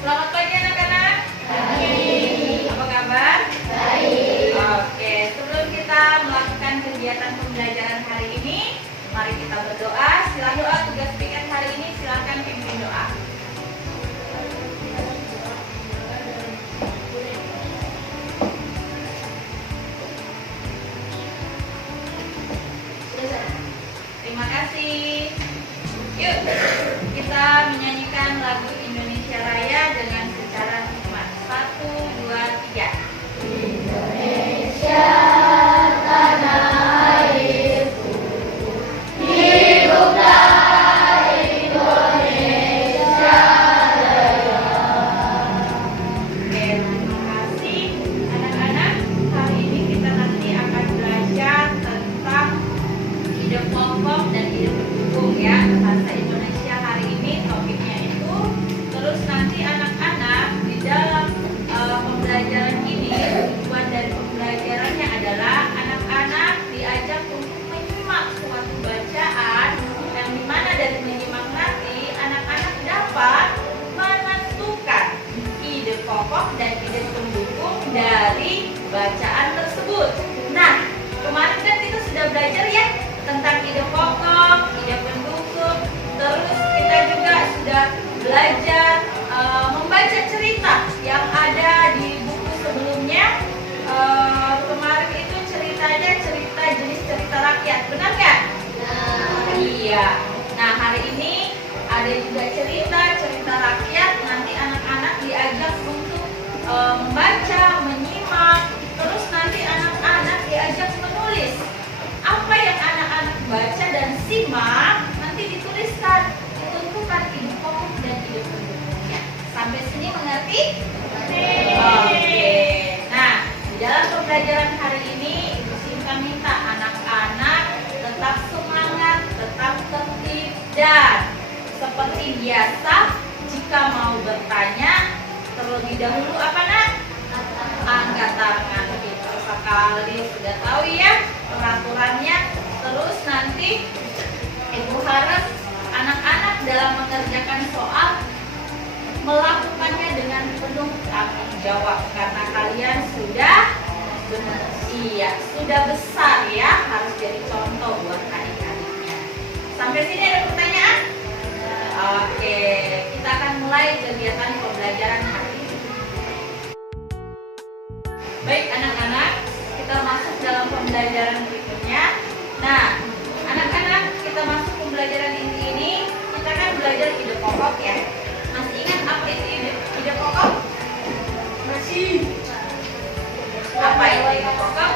Selamat pagi anak-anak. Pagi. Apa kabar? Baik. Oke, sebelum kita melakukan kegiatan pembelajaran hari ini, mari kita berdoa. Sila doa tugas piket hari ini, silakan pimpin doa. Terima kasih. Yuk, kita menyanyikan lagu Indonesia Raya dengan secara hikmat. 1, 2, 3. Indonesia tanah airku, hiduplah Indonesia Raya. Oke, terima kasih anak-anak. Hari ini kita nanti akan belajar tentang ide pokok dan ide pendukung ya. Bahasa Indonesia hari ini topiknya itu. Terus nanti anak-anak di dalam pembelajaran ini, tujuan dari pembelajarannya adalah anak-anak diajak untuk menyimak suatu bacaan yang dimana dari menyimak nanti anak-anak dapat menentukan ide pokok dan ide pendukung dari bacaan tersebut. Nah, kemarin kan kita sudah belajar ya tentang ide pokok, ide pendukung. Terus kita juga sudah belajar membaca cerita yang ada di buku sebelumnya. Kemarin itu ceritanya cerita jenis cerita rakyat, benar nggak? Iya. Nah, hari ini ada juga cerita rakyat. Nanti anak-anak diajak untuk membaca, menyimak. Terus nanti anak-anak diajak menulis. Apa yang anak-anak baca dan simak nanti dituliskan, ditentukan ide pokok dan ide pendukungnya. Sampai sini mengerti? Oke. Nah, di dalam pembelajaran hari ini Ibu Sinta minta anak-anak tetap semangat, tetap tertib, dan seperti biasa jika mau bertanya terlebih dahulu apa nak? Angkat tangan. Pintar sekali, sudah tahu ya peraturannya. Terus nanti Ibu harap anak-anak dalam mengerjakan soal melakukannya dengan penuh tanggung jawab karena kalian sudah sudah besar ya, harus jadi contoh buat adik-adiknya. Sampai sini ada pertanyaan? Oke, kita akan mulai kegiatan pembelajaran hari ini. Baik anak-anak, kita masuk dalam pembelajaran berikutnya. Nah, anak-anak, kita masuk pembelajaran ini kita kan belajar ide pokok ya. Masih ingat apa itu ide pokok? Masih. Apa itu ide pokok?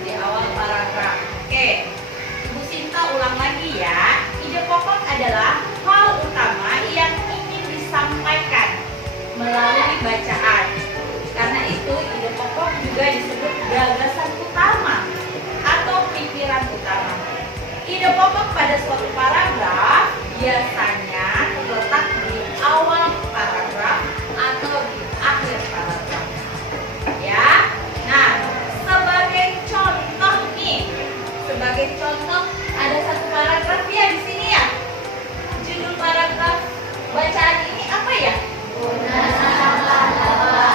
Di awal paragraf. Oke, Ibu Sinta ulang lagi ya. Ide pokok adalah hal utama yang ingin disampaikan melalui bacaan. Karena itu ide pokok juga disebut gagasan utama atau pikiran utama. Ide pokok pada suatu paragraf biasanya terletak di awal paragraf atau di akhir paragraf. Ya. Nah, sebagai contoh ada satu paragraf ya di sini ya. Judul paragraf bacaan ini apa ya? Bona sampah lawan.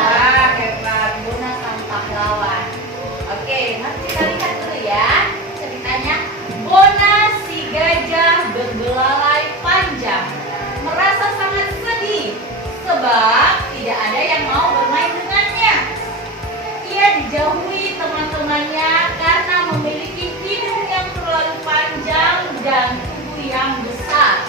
Wah, hebat. Bona sampah lawan. Oke, nanti kita lihat dulu ya ceritanya. Bona si gajah berbelalai panjang merasa sangat sedih sebab tidak ada yang mau bermain dengannya. Ia dijauhi teman-temannya karena memiliki hidung yang terlalu panjang dan tubuh yang besar.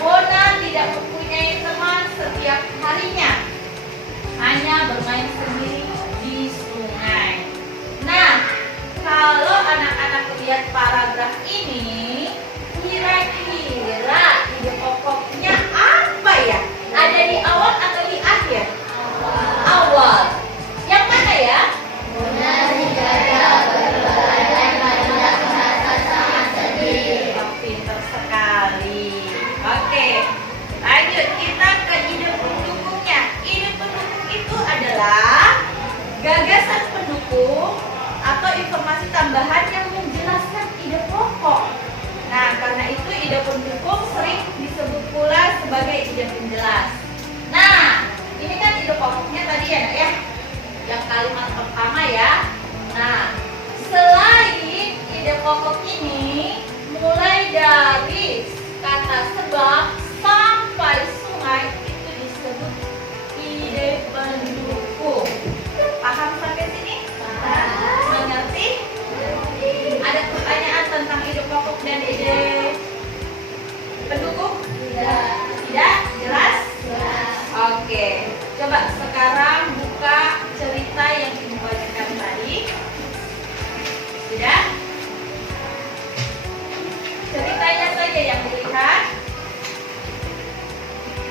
Bona tidak mempunyai teman setiap harinya, hanya bermain sendiri di sungai. Nah, kalau anak-anak lihat paragraf ini, kira-kira ide pokoknya apa ya? Ada di awal atau di akhir? Awal. Yang mana ya? Bona si gajah berbelalai panjang merasa sangat sedih. Pintar sekali. Oke, lanjut kita ke ide pendukungnya. Ide pendukung itu adalah gagasan pendukung atau informasi tambahan yang menjelaskan ide pokok. yang kalimat pertama ya. Nah, selain ide pokok ini, mulai dari kata sebab sampai sungai itu disebut ide pendukung. Paham sampai sini? Mengerti? Ada pertanyaan tentang ide pokok dan ide pendukung? Tidak? Jelas? Oke. Coba sekarang buka cerita yang Ibu bacakan tadi. Sudah? Ceritanya saja yang dilihat.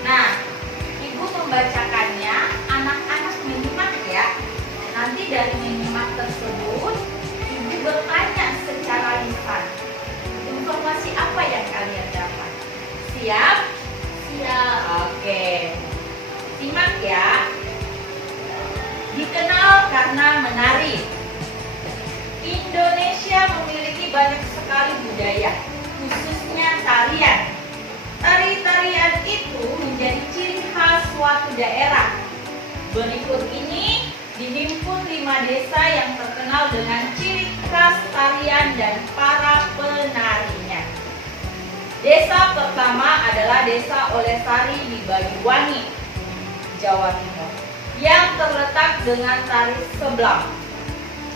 Nah, Ibu membacakannya, anak-anak menyimak ya. Nanti dari menyimak tersebut, Ibu bertanya secara lisan. Informasi apa yang kalian dapat? Siap? Siap. Oke. Simak ya. Dikenal karena menari. Indonesia memiliki banyak sekali budaya, khususnya tarian. Tari-tarian itu menjadi ciri khas suatu daerah. Berikut ini dihimpun 5 desa yang terkenal dengan ciri khas tarian dan para penarinya. Desa pertama adalah Desa Olesari di Banyuwangi, Jawa Timur, yang terletak dengan tari sebelang.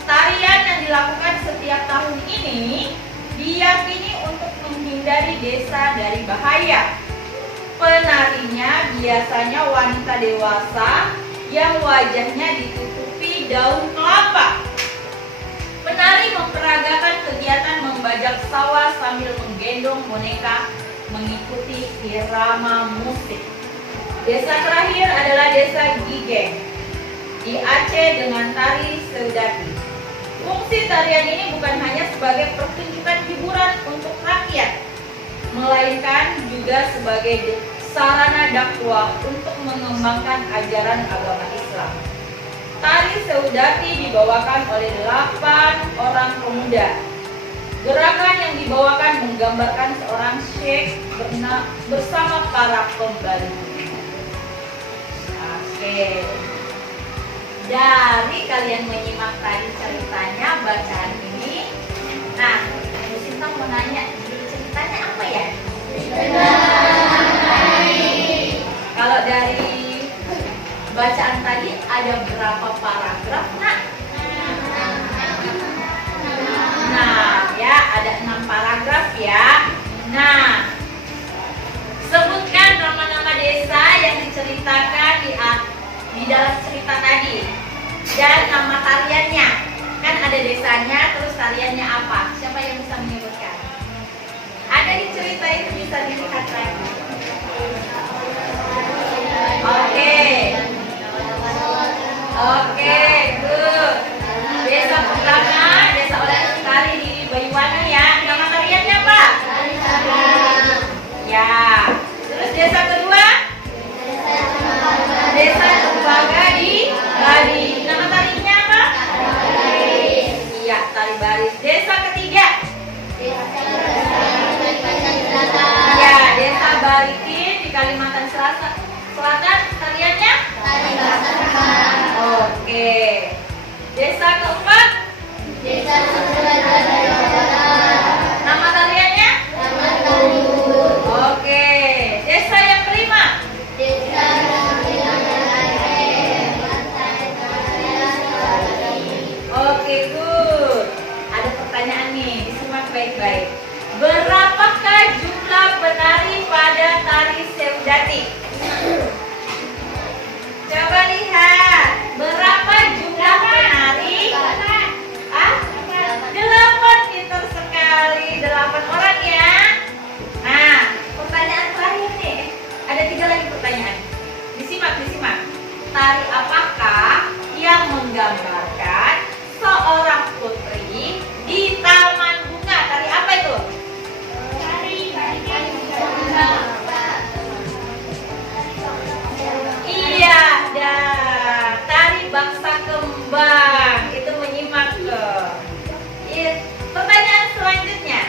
Tarian yang dilakukan setiap tahun ini diyakini untuk menghindari desa dari bahaya. Penarinya biasanya wanita dewasa yang wajahnya ditutupi daun kelapa. Penari memperagakan kegiatan membajak sawah sambil menggendong boneka mengikuti irama musik. Desa terakhir adalah Desa Gigeng di Aceh dengan tari Seudati. Fungsi tarian ini bukan hanya sebagai pertunjukan hiburan untuk rakyat, melainkan juga sebagai sarana dakwah untuk mengembangkan ajaran agama Islam. Tari Seudati dibawakan oleh 8 orang pemuda. Gerakan yang dibawakan menggambarkan seorang syekh bersama para pembantu. Oke. Dari kalian menyimak tadi ceritanya, bacaan ini. Nah, Bu Sinta mau nanya, judul ceritanya apa ya? Kalau dari bacaan tadi ada berapa paragraf, Nak? Nah, ya ada 6 paragraf ya. Nah, sebutkan nama-nama desa yang diceritakan di dalam cerita tadi dan nama tariannya. Kan ada desanya, terus tariannya apa? Siapa yang bisa menyebutkan? Ada di cerita itu, bisa dilihat lagi. Oke, good. Desa pertama, Desa Olesari di Banyuwangi ya. Nama tariannya apa? Ya. Terus desa kedua? Desa Tembaga di Bali. Nama tarinya apa? Iya, tari baris. Desa ketiga? Ya, Desa Barikin di Kalimantan Selatan. Tariannya? Oke. Desa keempat? Nama tariannya? Oke. Desa yang kelima? Oke, good. Ada pertanyaan nih, disimak baik-baik. Berapakah jumlah penari pada tari Seudati? Coba lihat, berapa jumlah penari? 8, pintar sekali, 8 orang ya. Nah, pertanyaan terakhir nih, ada 3 lagi pertanyaan. Disimak. Tari apakah yang menggambarkan seorang putri di taman bunga? Tari apa itu? Iya, tari bangsa kembang. Itu menyimak loh. Pertanyaan selanjutnya,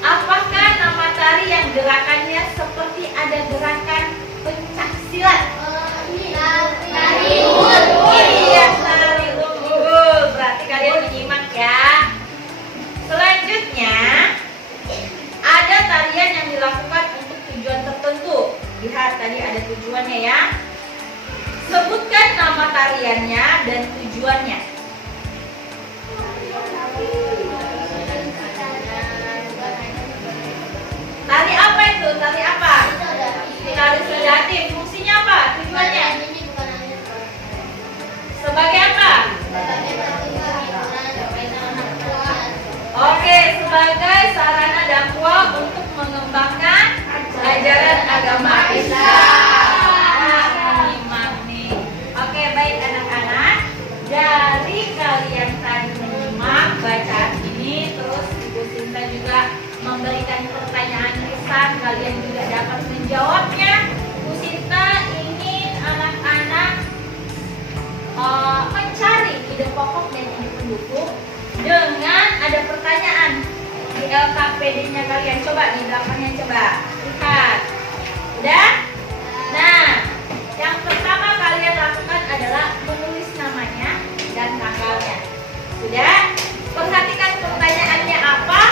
apakah nama tari yang gerakannya seperti ada gerakan pencak silat? Iya, tari semuanya ya. Sebutkan nama tariannya dan tujuannya. Tari apa itu? Tari apa? Tari sedatif. Fungsinya apa? Tujuannya? Sebagai apa? Oke, sebagai sarana dakwah untuk mengembangkan ajaran agama Islam. Menyimak nih. Oke, baik anak-anak. Dari kalian tadi menyimak bacaan ini, terus Ibu Sinta juga memberikan pertanyaan lisan, kalian juga dapat menjawabnya. Bu Sinta ingin anak-anak mencari ide pokok dan ide pendukung dengan ada pertanyaan di LKPD-nya kalian. Coba di belakangnya, coba lihat. Udah? Nah, yang pertama kalian lakukan adalah menulis namanya dan tanggalnya. Sudah? Perhatikan pertanyaannya apa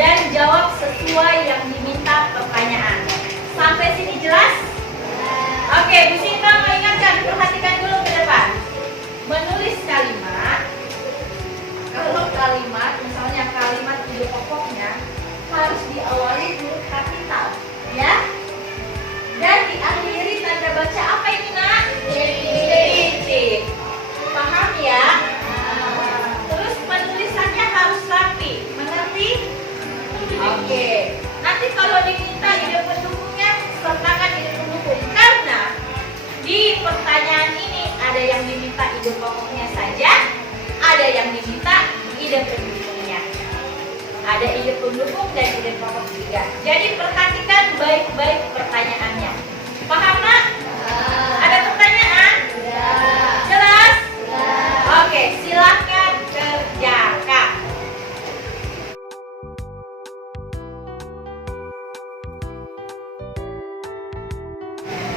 dan jawab sesuai yang diminta pertanyaan. Sampai sini jelas? Oke, Bu Sinta mengingatkan, perhatikan dulu ke depan. Menulis kalimat. Kalau kalimat, misalnya kalimat ide pokoknya harus diawali huruf kapital, ya. Dan diakhiri tanda baca apa ini, Nak? Titik. Paham ya? Terus penulisannya harus rapi, mengerti? Oke. Nanti kalau diminta ide pendukungnya, sertakan ide pendukung. Karena di pertanyaan ini ada yang diminta ide pokoknya saja, ada yang diminta ide pendukungnya. Ada ide pendukung dan ide pokok juga. Jadi perhatikan baik-baik pertanyaannya. Paham, Nak? Ada pertanyaan? Jelas? Oke, silakan kerjakan.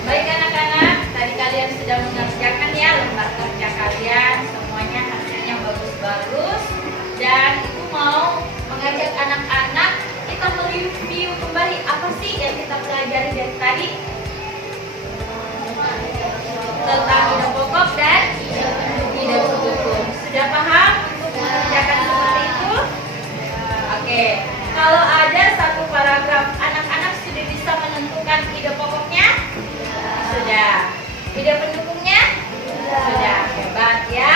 Baik anak-anak, tadi kalian sudah mengerjakan ya lembar kerja kalian. Semuanya hasilnya bagus-bagus. Dan Ibu mau mengajak anak-anak kita mereview kembali apa sih yang kita pelajari dari tadi tentang ide pokok dan ide pendukung. Sudah paham untuk mengerjakan seperti itu? Oke. Kalau ada satu paragraf, anak-anak sudah bisa menentukan ide pokoknya? Sudah. Ide pendukungnya? Sudah. Hebat ya.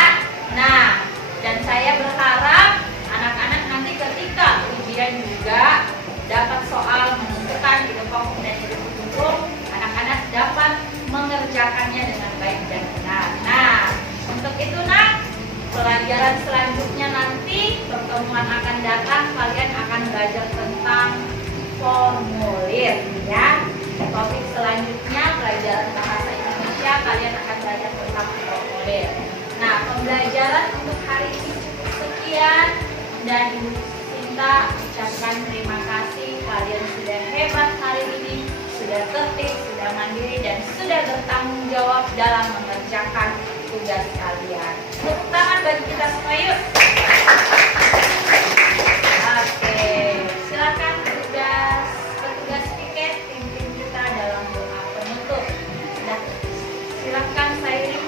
Nah, dan saya berharap anak-anak nanti ketika ujian juga dapat soal menentukan ide pokok dan ide pendukung, anak-anak dapat mengerjakannya dengan baik dan benar. Nah, untuk itu Nak, pelajaran selanjutnya nanti pertemuan akan datang kalian akan belajar tentang formulir ya. Topik selanjutnya pelajaran bahasa Indonesia kalian akan belajar tentang formulir. Nah, pembelajaran untuk hari ini cukup sekian dan Ibu Sinta ucapkan terima kasih, kalian sudah hebat hari ini, sudah tertib, sudah mandiri dan sudah bertanggung jawab dalam mengerjakan tugas kalian. Tepuk tangan bagi kita semua yuk. Oke, silakan petugas piket pimpin kita dalam doa penutup. Sudah, silakan Sairi.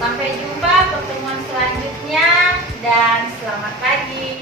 Sampai jumpa pertemuan selanjutnya dan selamat pagi.